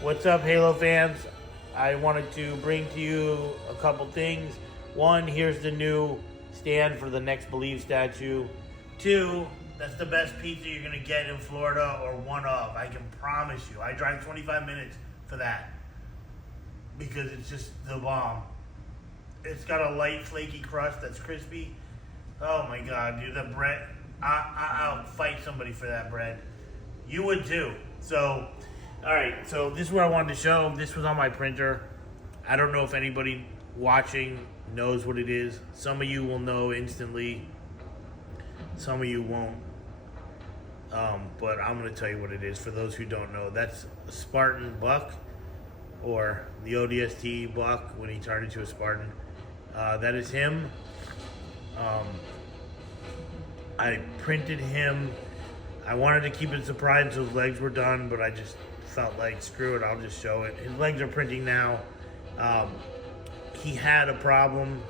What's up, Halo fans? I wanted to bring to you a couple things. One, here's the new stand for the next Believe statue. Two, that's the best pizza you're gonna get in Florida, or one of. I can promise you. I drive 25 minutes for that because it's just the bomb. It's got a light, flaky crust that's crispy. Oh my god, dude, the bread. I'll fight somebody for that bread. You would too. So, alright, so this is what I wanted to show. This was on my printer. I don't know if anybody watching knows what it is. Some of you will know instantly. Some of you won't. But I'm going to tell you what it is for those who don't know. That's a Spartan buck, or the ODST buck when he turned into a Spartan. That is him. I printed him. I wanted to keep it a surprise until his legs were done, but I just felt like, screw it, I'll just show it. His legs are printing now. He had a problem.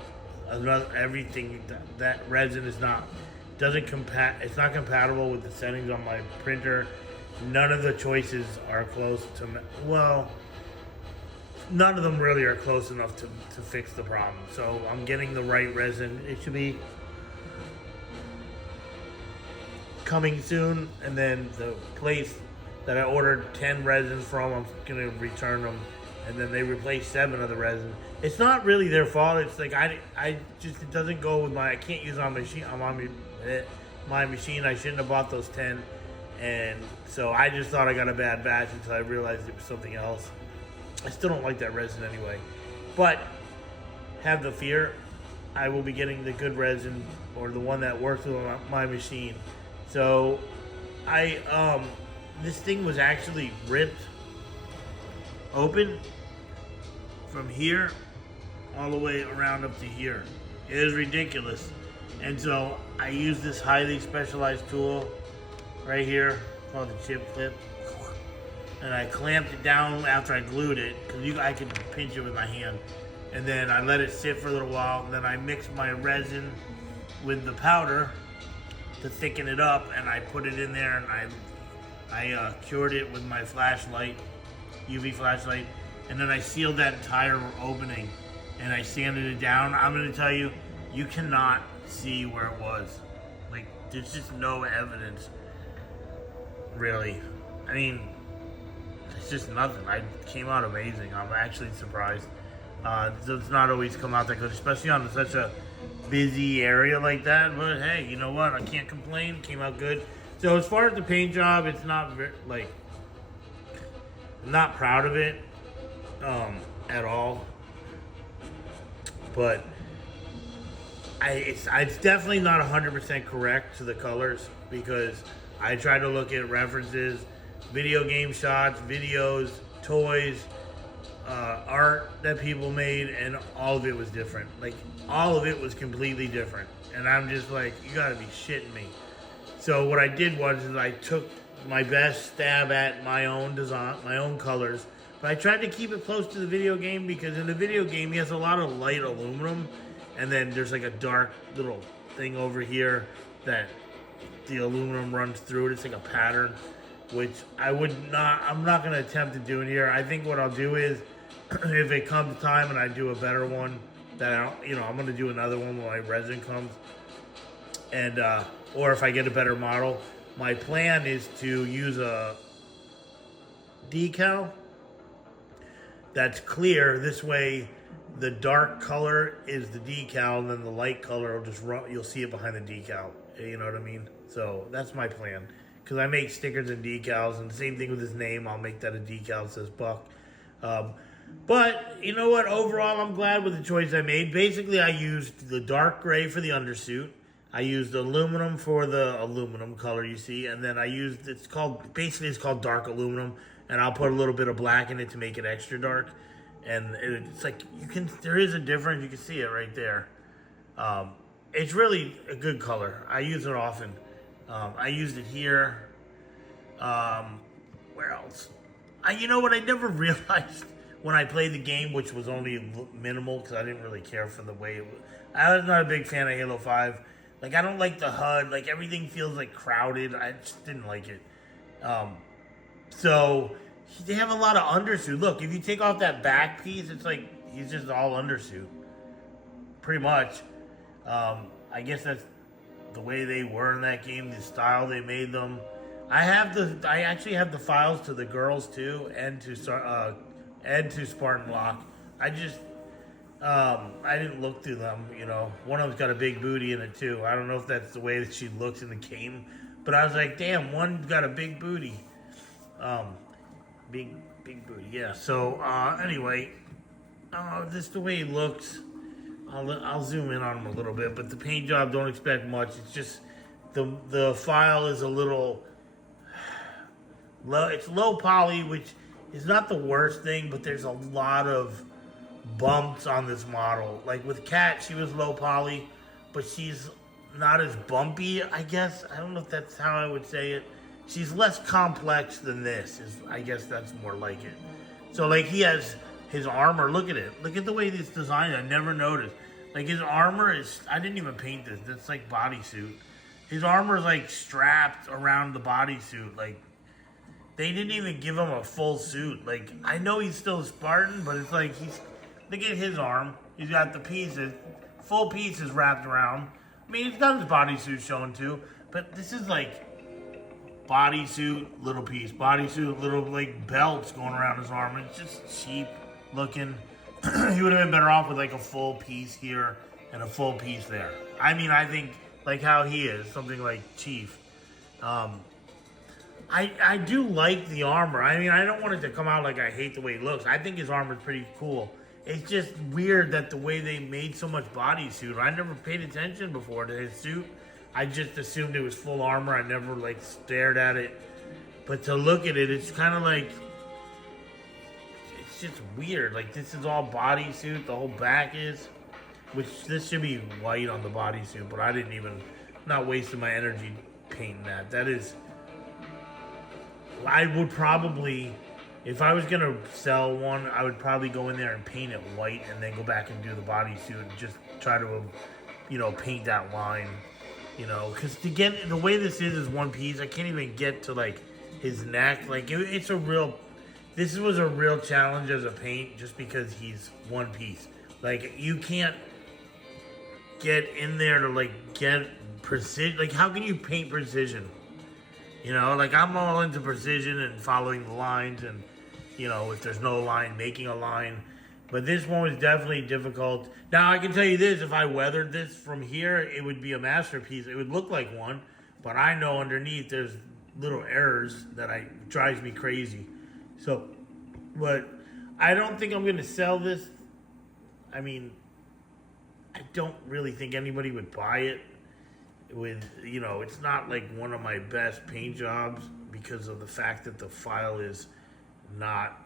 Everything, that resin is not, it's not compatible with the settings on my printer. None of the choices are close to, well, none of them really are close enough to fix the problem. So I'm getting the right resin. It should be coming soon, and then the place that I ordered 10 resins from, I'm gonna return them, and then they replaced 7 of the resin. It's not really their fault. It's like I just, it doesn't go with I can't use it on my machine. My machine. I shouldn't have bought those 10, and so I just thought I got a bad batch until I realized it was something else. I still don't like that resin anyway, but have the fear, I will be getting the good resin, or the one that works with my machine. So this thing was actually ripped open from here all the way around up to here. It is ridiculous. And so I used this highly specialized tool right here called the chip clip, and I clamped it down after I glued it, because I could pinch it with my hand. And then I let it sit for a little while, and then I mixed my resin with the powder to thicken it up, and I put it in there, and I cured it with my flashlight, UV flashlight, and then I sealed that entire opening, and I sanded it down. I'm going to tell you, you cannot see where it was. Like, there's just no evidence, really. I mean, it's just nothing. I came out amazing. I'm actually surprised. It's not always come out that good, especially on such a busy area like that. But hey, you know what? I can't complain. Came out good. So as far as the paint job, it's not I'm not proud of it at all. But it's definitely not 100% correct to the colors, because I tried to look at references, video game shots, videos, toys, art that people made, and all of it was different. Like, all of it was completely different. And I'm just like, you gotta be shitting me. So what I did was I took my best stab at my own design, my own colors, but I tried to keep it close to the video game, because in the video game he has a lot of light aluminum, and then there's like a dark little thing over here that the aluminum runs through it. It's like a pattern, which I'm not going to attempt to do it here. I think what I'll do is, if it comes time and I do a better one, I'm going to do another one when my resin comes, and or if I get a better model. My plan is to use a decal that's clear. This way, the dark color is the decal, and then the light color will just run. You'll see it behind the decal. You know what I mean? So that's my plan. Because I make stickers and decals, and the same thing with his name. I'll make that a decal that says Buck. But you know what? Overall, I'm glad with the choice I made. Basically, I used the dark gray for the undersuit. I used aluminum for the aluminum color you see, and then I used, it's called dark aluminum, and I'll put a little bit of black in it to make it extra dark. And it's like, there is a difference. You can see it right there. It's really a good color. I use it often. I used it here. Where else? You know what? I never realized when I played the game, which was only minimal because I didn't really care for the way it was. I was not a big fan of Halo 5. Like, I don't like the HUD. Like, everything feels like crowded. I just didn't like it. So They have a lot of undersuit. Look, if you take off that back piece, it's like he's just all undersuit, pretty much. I guess that's the way they were in that game, the style they made them. I actually have the files to the girls too, and to Spartan Lock. I didn't look through them. You know, one of them's got a big booty in it too. I don't know if that's the way that she looks in the game, but I was like, damn, one's got a big booty. Big booty, yeah. So anyway, this is the way he looks. I'll zoom in on him a little bit, but the paint job, don't expect much. It's just the file is a little low. It's low poly, which is not the worst thing, but there's a lot of bumps on this model. Like with Kat, she was low poly, but she's not as bumpy, I guess. I don't know if that's how I would say it. She's less complex than this. I guess that's more like it. So like he has his armor. Look at it. Look at the way this designed. I never noticed. Like his armor is. I didn't even paint this. That's like bodysuit. His armor is like strapped around the bodysuit. Like they didn't even give him a full suit. Like I know he's still a Spartan, but it's like he's. Look at his arm. He's got the pieces, full pieces wrapped around. I mean, he's got his bodysuit showing too, but this is like bodysuit, little piece. Bodysuit, little like belts going around his arm. It's just cheap looking. He would have been better off with like a full piece here and a full piece there. I mean, I think like how he is, something like Chief. I do like the armor. I mean, I don't want it to come out like I hate the way he looks. I think his armor is pretty cool. It's just weird that the way they made so much bodysuit. I never paid attention before to his suit. I just assumed it was full armor. I never like stared at it. But to look at it, it's kind of like, it's just weird. Like this is all bodysuit. The whole back is, which this should be white on the bodysuit, but I didn't even, not wasting my energy painting that. That is, I would probably, if I was going to sell one, I would probably go in there and paint it white and then go back and do the bodysuit and just try to, paint that line. Because to get, the way this is one piece, I can't even get to like his neck. Like this was a real challenge as a paint just because he's one piece. Like you can't get in there to like get precision. Like how can you paint precision? Like I'm all into precision and following the lines and, if there's no line, making a line. But this one was definitely difficult. Now, I can tell you this, if I weathered this from here, it would be a masterpiece. It would look like one, but I know underneath there's little errors that drives me crazy. So, but I don't think I'm going to sell this. I mean, I don't really think anybody would buy it. It's not like one of my best paint jobs because of the fact that the file is not...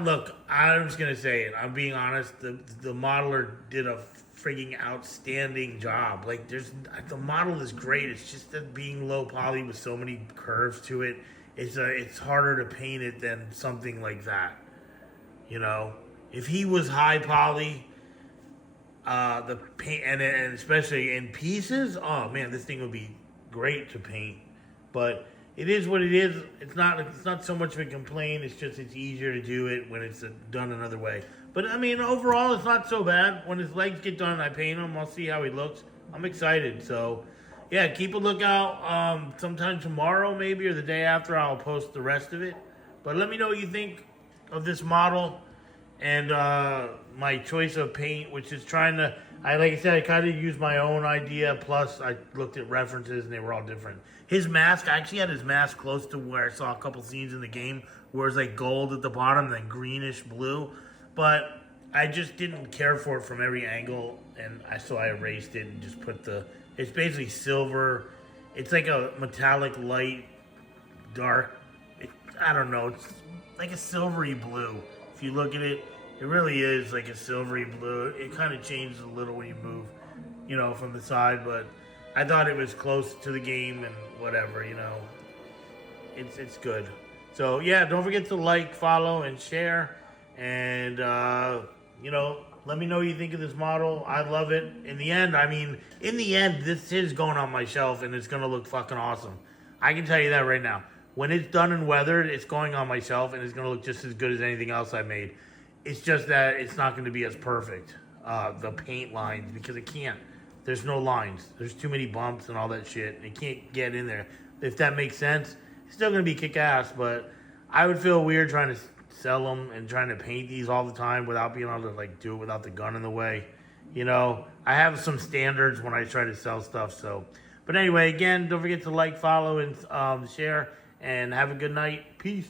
Look, I'm just going to say it. I'm being honest. The modeler did a frigging outstanding job. Like, the model is great. It's just that being low poly with so many curves to it, it's harder to paint it than something like that. If he was high poly, the paint, and especially in pieces, oh man, this thing would be great to paint. But it is what it is. It's not so much of a complaint. It's just it's easier to do it when it's done another way. But I mean, overall, it's not so bad. When his legs get done, I paint him. I'll see how he looks. I'm excited. So, yeah, keep a lookout. Sometime tomorrow, maybe, or the day after, I'll post the rest of it. But let me know what you think of this model and my choice of paint, which is like I said, I kind of used my own idea. Plus, I looked at references, and they were all different. His mask, I actually had his mask close to where I saw a couple scenes in the game where it's like gold at the bottom and then greenish blue. But I just didn't care for it from every angle, and so I erased it and just put it's basically silver. It's like a metallic light, dark, I don't know, it's like a silvery blue. If you look at it, it really is like a silvery blue. It kind of changes a little when you move, from the side, but I thought it was close to the game and whatever, it's good. So yeah, don't forget to like, follow, and share. And, let me know what you think of this model. I love it. In the end, this is going on my shelf and it's going to look fucking awesome. I can tell you that right now. When it's done and weathered, it's going on my shelf and it's going to look just as good as anything else I made. It's just that it's not going to be as perfect, the paint lines, because it can't. There's no lines. There's too many bumps and all that shit. It can't get in there. If that makes sense, it's still going to be kick-ass, but I would feel weird trying to sell them and trying to paint these all the time without being able to like do it without the gun in the way. You know, I have some standards when I try to sell stuff. So, but anyway, again, don't forget to like, follow, and share. And have a good night. Peace.